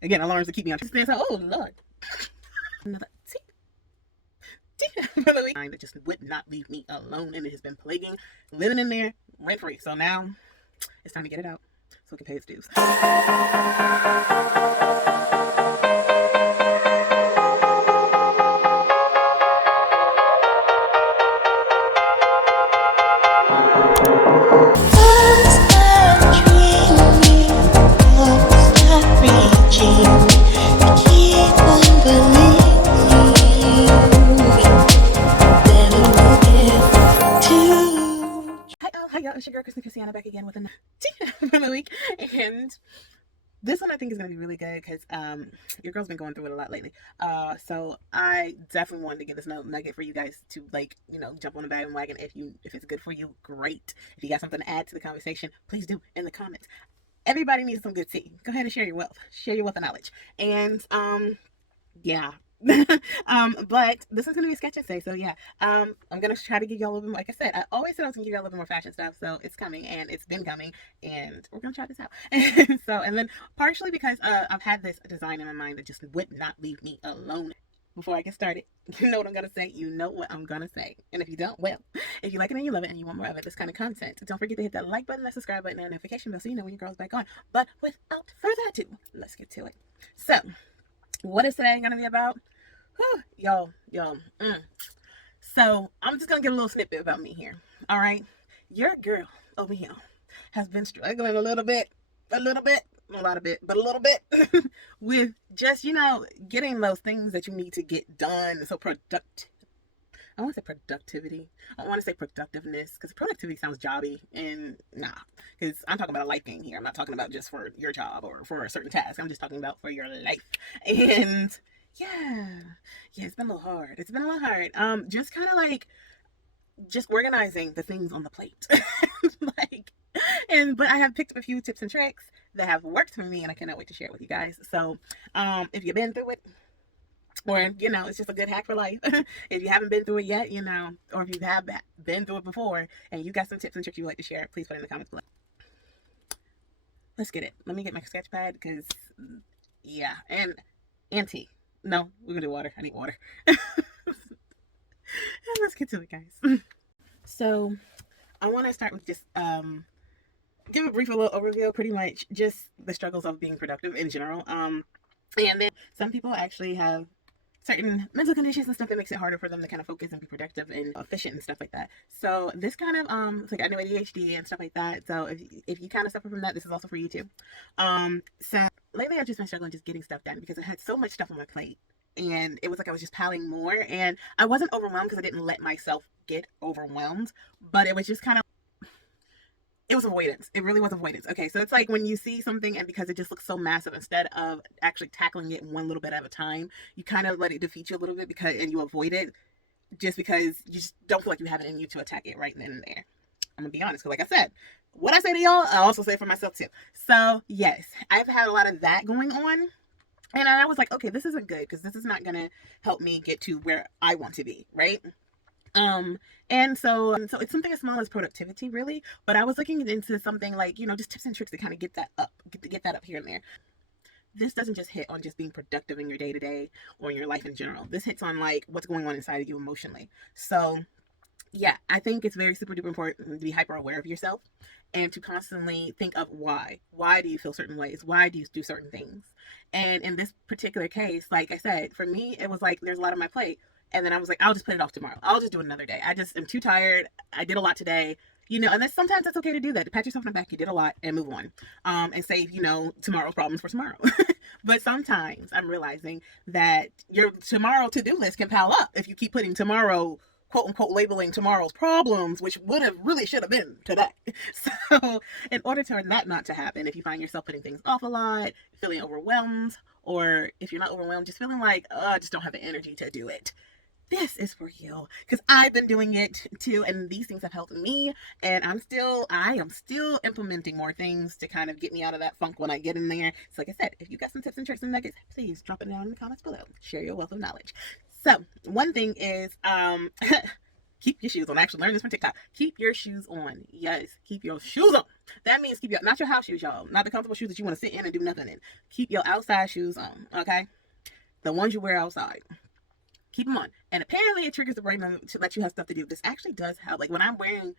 Again, alarms to keep me on. Oh Lord. Another for the week that just would not leave me alone, and it has been plaguing, living in there rent free. So now it's time to get it out so we can pay its dues. Hi y'all, it's your girl Christiana back again with another for the week, and this one I think is going to be really good because your girl's been going through it a lot lately. So I definitely wanted to get this nugget for you guys to, like, jump on the bandwagon. If it's good for you, great. If you got something to add to the conversation, please do in the comments. Everybody needs some good tea. Go ahead and share your wealth of knowledge. And yeah. But this is gonna be a sketch essay, so yeah. I'm gonna try to give y'all a little bit more, like I said, I always said I was gonna give y'all a little bit more fashion stuff, so it's coming, and it's been coming, and we're gonna try this out. And then partially because I've had this design in my mind that just would not leave me alone. Before I get started, you know what I'm gonna say, you know what I'm gonna say. And if you don't, well, if you like it and you love it and you want more of it, this kind of content, don't forget to hit that like button, that subscribe button, and notification bell so you know when your girl's back on. But without further ado, let's get to it. So what is today gonna be about? Y'all. So I'm just gonna give a little snippet about me here. All right, your girl over here has been struggling a little bit, not a lot of bit, but a little bit with just getting those things that you need to get done. So I want to say productivity. I want to say productiveness because productivity sounds jobby, and nah, because I'm talking about a life game here. I'm not talking about just for your job or for a certain task. I'm just talking about for your life. And yeah, it's been a little hard. Just kind of like just organizing the things on the plate. But I have picked up a few tips and tricks that have worked for me, and I cannot wait to share it with you guys. So if you've been through it, or it's just a good hack for life. If you haven't been through it yet, or if you have been through it before and you got some tips and tricks you'd like to share, please put it in the comments below. Let's get it. Let me get my sketch pad because yeah, and tea. No, we're gonna do water. I need water. Let's get to it, guys. So I want to start with just give a brief little overview, pretty much just the struggles of being productive in general. And then some people actually have certain mental conditions and stuff that makes it harder for them to kind of focus and be productive and efficient and stuff like that. So this kind of it's like I know ADHD and stuff like that. So if you kind of suffer from that, this is also for you too. So lately I've just been struggling just getting stuff done because I had so much stuff on my plate, and it was like I was just piling more, and I wasn't overwhelmed because I didn't let myself get overwhelmed, but it was just kind of, it was avoidance. It really was avoidance. Okay, so it's like when you see something and because it just looks so massive, instead of actually tackling it one little bit at a time, you kind of let it defeat you a little bit and you avoid it just because you just don't feel like you have it in you to attack it right then and there. I'm gonna be honest, because like I said, what I say to y'all, I also say for myself too. So yes, I've had a lot of that going on. And I was like, okay, this isn't good because this is not gonna help me get to where I want to be, right? And so it's something as small as productivity, really. But I was looking into something like, just tips and tricks to kind of get that up here and there. This doesn't just hit on just being productive in your day to day or in your life in general. This hits on like what's going on inside of you emotionally. So yeah, I think it's very super duper important to be hyper aware of yourself and to constantly think of why. Why do you feel certain ways? Why do you do certain things? And in this particular case, like I said, for me, it was like there's a lot on my plate. And then I was like, I'll just put it off tomorrow. I'll just do it another day. I just am too tired. I did a lot today. And sometimes it's okay to do that. To pat yourself on the back, you did a lot, and move on. And save, tomorrow's problems for tomorrow. But sometimes I'm realizing that your tomorrow to-do list can pile up if you keep putting tomorrow, quote unquote, labeling tomorrow's problems, which should have been today. So in order for that not to happen, if you find yourself putting things off a lot, feeling overwhelmed, or if you're not overwhelmed, just feeling like, I just don't have the energy to do it, this is for you, because I've been doing it too, and these things have helped me, and I am still implementing more things to kind of get me out of that funk when I get in there. So like I said, if you got some tips and tricks and nuggets, please drop it down in the comments below. Share your wealth of knowledge. So one thing is Keep your shoes on. I actually learned this from TikTok. Keep your shoes on. Yes, keep your shoes on. That means keep your, not your house shoes, y'all. Not the comfortable shoes that you want to sit in and do nothing in. Keep your outside shoes on, okay? The ones you wear outside. Keep them on. And apparently it triggers the brain to let you have stuff to do. This actually does help. Like when I'm wearing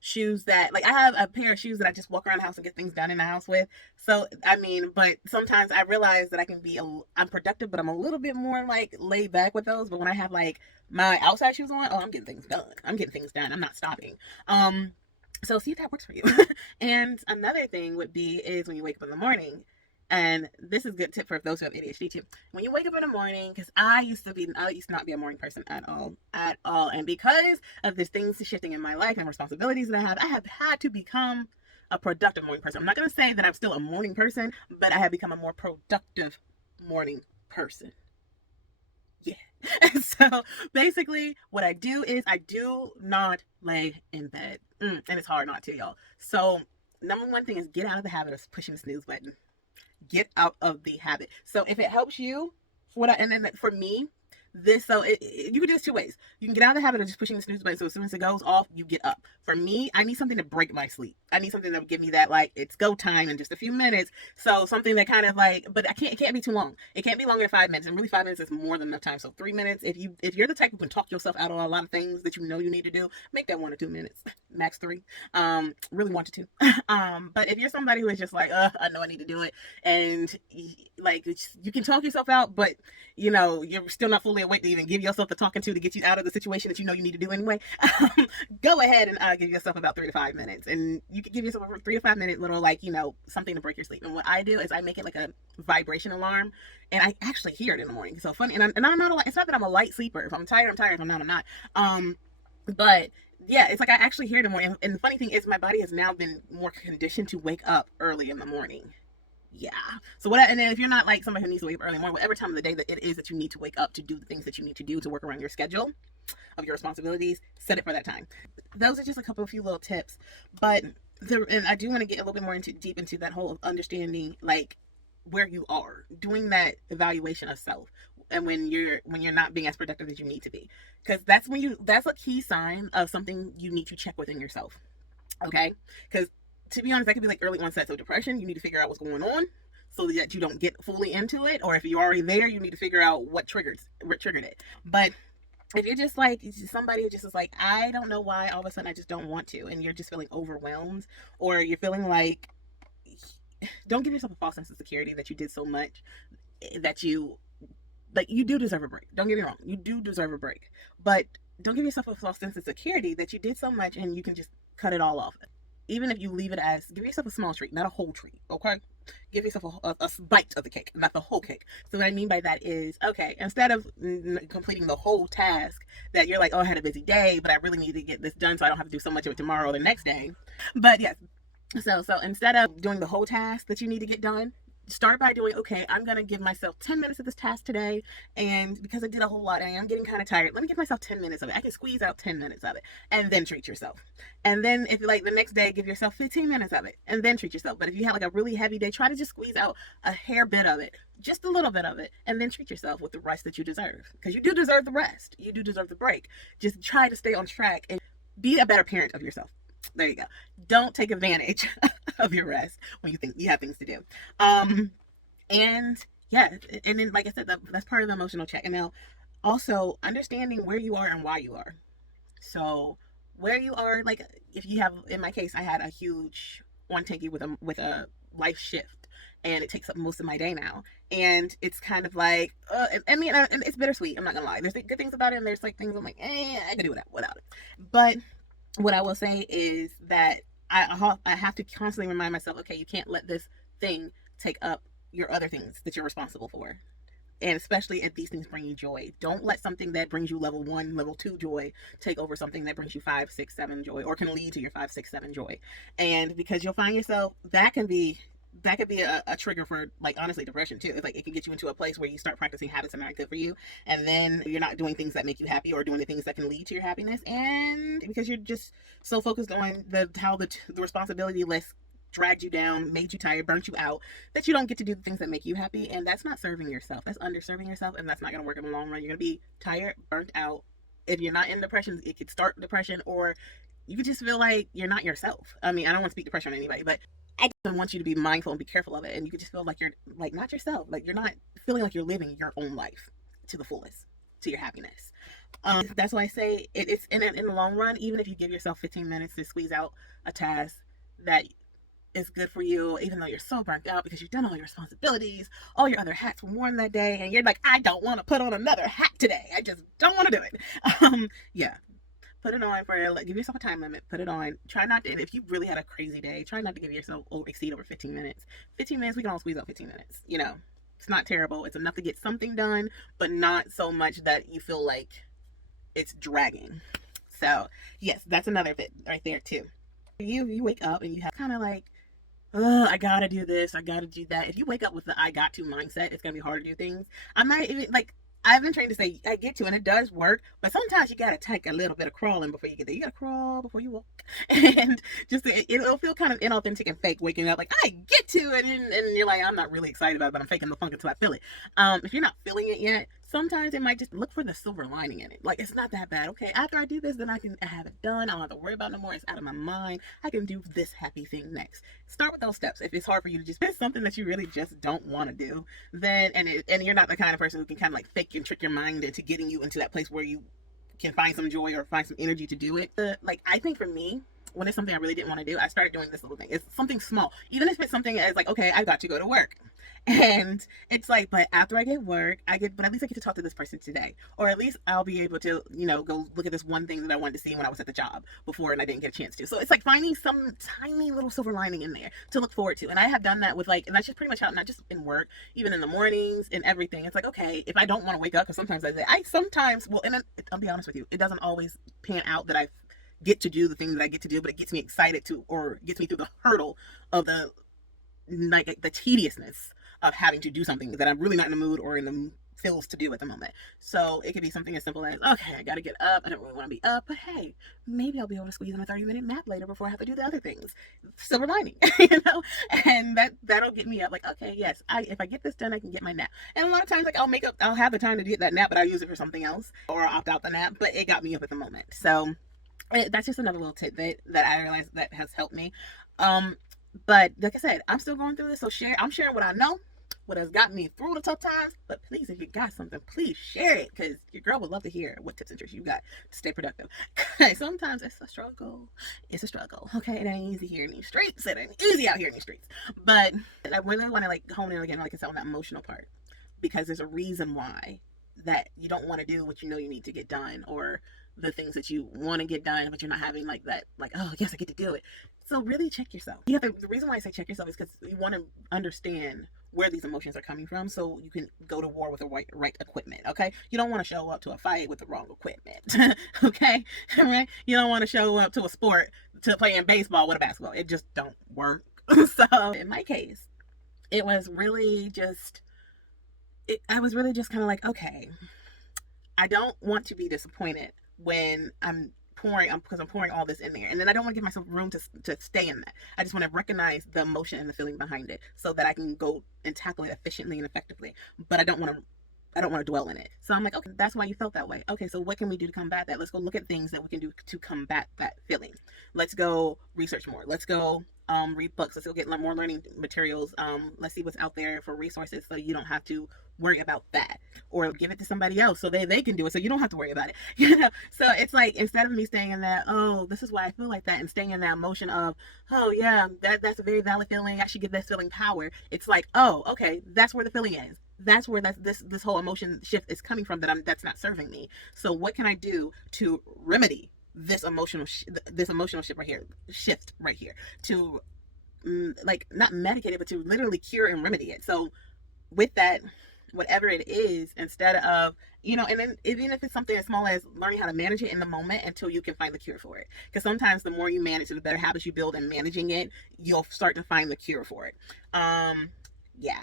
shoes that, like I have a pair of shoes that I just walk around the house and get things done in the house with. So, I mean, but sometimes I realize that I can be, I'm productive, but I'm a little bit more like laid back with those. But when I have like my outside shoes on, oh, I'm getting things done. I'm getting things done. I'm not stopping. So see if that works for you. And another thing would be is when you wake up in the morning, and this is a good tip for those who have ADHD too. When you wake up in the morning, because I used to not be a morning person at all. And because of these things shifting in my life and responsibilities that I have had to become a productive morning person. I'm not going to say that I'm still a morning person, but I have become a more productive morning person. Yeah. And so basically what I do is I do not lay in bed. And it's hard not to, y'all. So number one thing is get out of the habit of pushing the snooze button. Get out of the habit. So if it helps you, and then for me, you can do this two ways. You can get out of the habit of just pushing the snooze button. So as soon as it goes off, you get up. For me, I need something to break my sleep. I need something that will give me that, like, it's go time in just a few minutes. So something that kind of like, but it can't be too long. It can't be longer than 5 minutes. And really 5 minutes is more than enough time. So 3 minutes, if you're the type who can talk yourself out of a lot of things that you know you need to do, make that 1 or 2 minutes, max 3. Really 1 to 2. But if you're somebody who is just like, I know I need to do it, and like you can talk yourself out, but you know you're still not fully awake to even give yourself the talking to get you out of the situation that you know you need to do anyway, go ahead and give yourself about 3 to 5 minutes, and you can give yourself a 3 to 5 minute little, like, something to break your sleep. And what I do is I make it like a vibration alarm, and I actually hear it in the morning. So funny, and I'm not it's not that I'm a light sleeper. If I'm tired, I'm tired. If I'm not, I'm not. But yeah, it's like I actually hear it in the morning. And the funny thing is my body has now been more conditioned to wake up early in the morning. Yeah. So and then if you're not like somebody who needs to wake up early in the morning, whatever time of the day that it is that you need to wake up to do the things that you need to do to work around your schedule of your responsibilities, set it for that time. Those are just a few little tips. But and I do want to get a little bit more deep into that whole understanding, like where you are, doing that evaluation of self, and when you're not being as productive as you need to be, because that's a key sign of something you need to check within yourself. Okay, because to be honest, that could be like early onset of depression. You need to figure out what's going on so that you don't get fully into it. Or if you're already there, you need to figure out what triggered it. But if you're just like somebody who just is like, I don't know why all of a sudden I just don't want to, and you're just feeling overwhelmed, or you're feeling like, don't give yourself a false sense of security that you did so much that you do deserve a break. Don't get me wrong. You do deserve a break. But don't give yourself a false sense of security that you did so much and you can just cut it all off. Even if you leave it as, give yourself a small treat, not a whole treat, okay? Give yourself a bite of the cake, not the whole cake. So what I mean by that is, okay, instead of completing the whole task that you're like, oh, I had a busy day, but I really need to get this done so I don't have to do so much of it tomorrow or the next day. But yes, so instead of doing the whole task that you need to get done, start by doing, okay, I'm going to give myself 10 minutes of this task today. And because I did a whole lot and I am getting kind of tired, let me give myself 10 minutes of it. I can squeeze out 10 minutes of it and then treat yourself. And then if like the next day, give yourself 15 minutes of it and then treat yourself. But if you have like a really heavy day, try to just squeeze out a hair bit of it, just a little bit of it, and then treat yourself with the rest that you deserve. Because you do deserve the rest. You do deserve the break. Just try to stay on track and be a better parent of yourself. There you go. Don't take advantage of your rest when you think you have things to do. And yeah, and then like I said, that's part of the emotional check. And now also understanding where you are and why you are. So where you are, like if you have, in my case, I had a huge one tanky with a life shift, and it takes up most of my day now. And it's kind of like, I mean, and it's bittersweet. I'm not gonna lie. There's good things about it, and there's like things I'm like, I can do without it. But what I will say is that I have to constantly remind myself, okay, you can't let this thing take up your other things that you're responsible for. And especially if these things bring you joy. Don't let something that brings you level 1, level 2 joy take over something that brings you 5, 6, 7 joy, or can lead to your 5, 6, 7 joy. And because you'll find yourself, that could be a trigger for, like, honestly, depression too. It's like it can get you into a place where you start practicing habits that aren't good for you, and then you're not doing things that make you happy or doing the things that can lead to your happiness. And because you're just so focused on how the responsibility list dragged you down, made you tired, burnt you out, that you don't get to do the things that make you happy. And that's not serving yourself. That's underserving yourself, and that's not going to work in the long run. You're going to be tired, burnt out, if you're not in depression, it could start depression, or you could just feel like you're not yourself. I mean, I don't want to speak depression on anybody, but I just want you to be mindful and be careful of it. And you could just feel like you're like not yourself, like you're not feeling like you're living your own life to the fullest, to your happiness. That's why I say it's in the long run, even if you give yourself 15 minutes to squeeze out a task that is good for you, even though you're so burnt out because you've done all your responsibilities, all your other hats were worn that day, and you're like, I don't want to put on another hat today. I just don't want to do it. Yeah. Put it on for, like, give yourself a time limit. Put it on. Try not to, if you really had a crazy day, try not to give yourself exceed over 15 minutes. 15 minutes, we can all squeeze out 15 minutes. You know, it's not terrible. It's enough to get something done, but not so much that you feel like it's dragging. So, yes, that's another bit right there, too. You wake up and you have kind of like, oh, I gotta do this, I gotta do that. If you wake up with the I got to mindset, it's gonna be hard to do things. I might even, like, I've been trained to say I get to, and it does work, but sometimes you gotta take a little bit of crawling before you get there. You gotta crawl before you walk. And just, it'll feel kind of inauthentic and fake waking up like, I get to, and you're like, I'm not really excited about it, but I'm faking the funk until I feel it. If you're not feeling it yet, sometimes it might just look for the silver lining in it. Like, it's not that bad. Okay, after I do this, then I have it done. I don't have to worry about it no more. It's out of my mind. I can do this happy thing next. Start with those steps. If it's hard for you to just, it's something that you really just don't want to do, then, and you're not the kind of person who can kind of like fake and trick your mind into getting you into that place where you can find some joy or find some energy to do it. Like, I think for me, when it's something I really didn't want to do, I started doing this little thing. It's something small. Even if it's something as like, okay, I've got to go to work. And it's like, but after I get work, but at least I get to talk to this person today. Or at least I'll be able to, go look at this one thing that I wanted to see when I was at the job before and I didn't get a chance to. So it's like finding some tiny little silver lining in there to look forward to. And I have done that with and that's just pretty much how, not just in work, even in the mornings and everything. It's like, okay, if I don't want to wake up, because sometimes and I'll be honest with you, it doesn't always pan out that I get to do the thing that I get to do, but it gets me excited or gets me through the hurdle of the tediousness of having to do something that I'm really not in the mood or in the feels to do at the moment. So it could be something as simple as, okay, I gotta get up, I don't really want to be up, but hey, maybe I'll be able to squeeze in a 30-minute nap later before I have to do the other things. Silver lining, and that'll get me up, like, okay, yes, if I get this done, I can get my nap. And a lot of times, like, I'll have the time to get that nap, but I'll use it for something else, or I'll opt out the nap, but it got me up at the moment. So that's just another little tidbit that I realized that has helped me. But like I said, I'm still going through this, so I'm sharing what I know, what has gotten me through the tough times. But please, if you got something, please share it, because your girl would love to hear what tips and tricks you got to stay productive. Sometimes it's a struggle. It's a struggle. Okay, it ain't easy here in these streets. It ain't easy out here in these streets. But I really want to hone in again, like I said, on that emotional part, because there's a reason why that you don't want to do what you know you need to get done, or the things that you want to get done, but you're not having like that, like, oh yes, I get to do it. So really check yourself. The reason why I say check yourself is because you want to understand where these emotions are coming from, so you can go to war with the right equipment. Okay, you don't want to show up to a fight with the wrong equipment. Okay, right? You don't want to show up to a sport to playing baseball with a basketball. It just don't work. So in my case, it was really just I was really just kind of like, okay, I don't want to be disappointed when I'm pouring all this in there, and then I don't want to give myself room to stay in that. I just want to recognize the emotion and the feeling behind it, so that I can go and tackle it efficiently and effectively. But I don't want to dwell in it. So I'm like, okay, that's why you felt that way. Okay, so what can we do to combat that? Let's go look at things that we can do to combat that feeling. Let's go research more. Let's go read books. Let's go get more learning materials. Let's see what's out there for resources, so you don't have to worry about that, or give it to somebody else so they can do it, so you don't have to worry about it. So it's like, instead of me staying in that, oh, this is why I feel like that, and staying in that emotion of, oh yeah, that's a very valid feeling, I should give this feeling power. It's like, oh, okay, that's where the feeling is. That's where this whole emotion shift is coming from, that's not serving me. So what can I do to remedy this emotional shift right here, to like, not medicate it, but to literally cure and remedy it. So with that, whatever it is, instead of, and then even if it's something as small as learning how to manage it in the moment until you can find the cure for it. Because sometimes the more you manage it, the better habits you build in managing it, you'll start to find the cure for it. Yeah.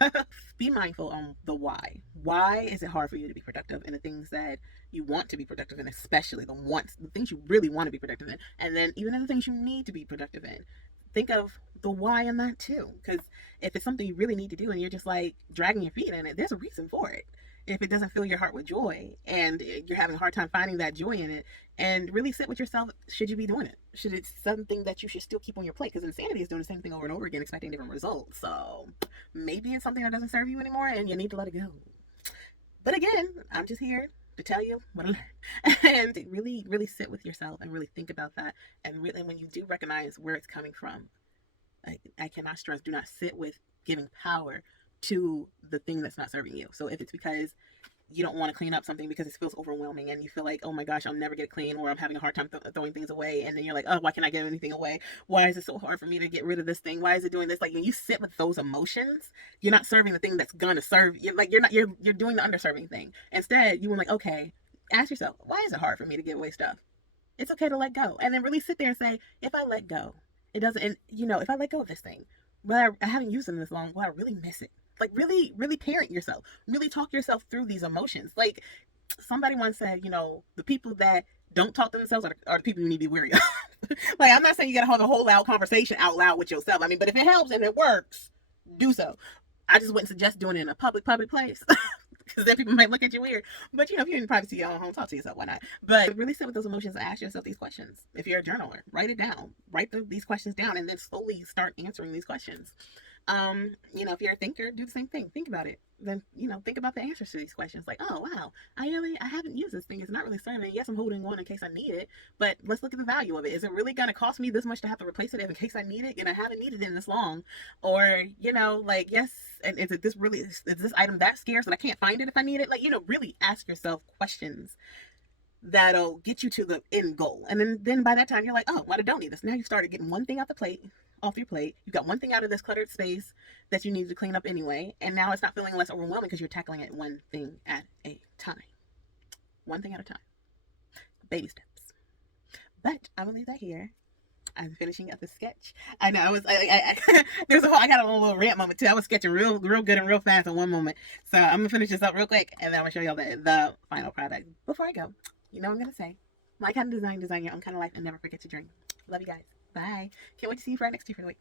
So be mindful on the why. Why is it hard for you to be productive in the things that you want to be productive in, especially the things you really want to be productive in, and then even in the things you need to be productive in. Think of the why in that too, because if it's something you really need to do and you're just like dragging your feet in it, there's a reason for it. if it doesn't fill your heart with joy and you're having a hard time finding that joy in it, and really sit with yourself. Should you be doing it? Should it's something that you should still keep on your plate? Because insanity is doing the same thing over and over again, expecting different results. So maybe it's something that doesn't serve you anymore and you need to let it go. But again, I'm just here to tell you what I learned and really, really sit with yourself and really think about that. And really, when you do recognize where it's coming from, I cannot stress, do not sit with giving power to the thing that's not serving you. So if it's because you don't want to clean up something because it feels overwhelming and you feel like, oh my gosh, I'll never get it clean, or I'm having a hard time throwing things away, and then you're like, oh, why can't I give anything away? Why is it so hard for me to get rid of this thing? Why is it doing this? Like, when you sit with those emotions, you're not serving the thing that's gonna serve you. Like, you're doing the underserving thing. Instead, you want, like, okay, ask yourself, why is it hard for me to give away stuff? It's okay to let go, and then really sit there and say, if I let go, it doesn't, and if I let go of this thing, but I haven't used it this long, will I really miss it? Like, really, really parent yourself. Really talk yourself through these emotions. Like, somebody once said, the people that don't talk to themselves are the people you need to be wary of. Like, I'm not saying you got to have a whole loud conversation out loud with yourself. I mean, but if it helps and it works, do so. I just wouldn't suggest doing it in a public place. Because then people might look at you weird. But, if you're in privacy, your own home, talk to yourself, why not? But really sit with those emotions and ask yourself these questions. If you're a journaler, write it down. Write these questions down and then slowly start answering these questions. If you're a thinker, do the same thing. Think about it. Then, think about the answers to these questions. Like, oh, wow, I haven't used this thing. It's not really serving. Yes, I'm holding one in case I need it, but let's look at the value of it. Is it really going to cost me this much to have to replace it in case I need it? I haven't needed it in this long. Or, yes, and is this item that scarce that I can't find it if I need it? Like, really ask yourself questions that'll get you to the end goal. And then by that time, you're like, oh, well, I don't need this. Now you started getting one thing off your plate. You got one thing out of this cluttered space that you need to clean up anyway. And now it's not feeling less overwhelming because you're tackling it one thing at a time. One thing at a time. Baby steps. But I'm going to leave that here. I'm finishing up the sketch. I know I got a little rant moment too. I was sketching real good and real fast in one moment. So I'm going to finish this up real quick and then I'm going to show y'all the final product. Before I go, what I'm going to say. My kind of design your own kind of life, and never forget to dream. Love you guys. Bye. Can't wait to see you for our next 2 for the week.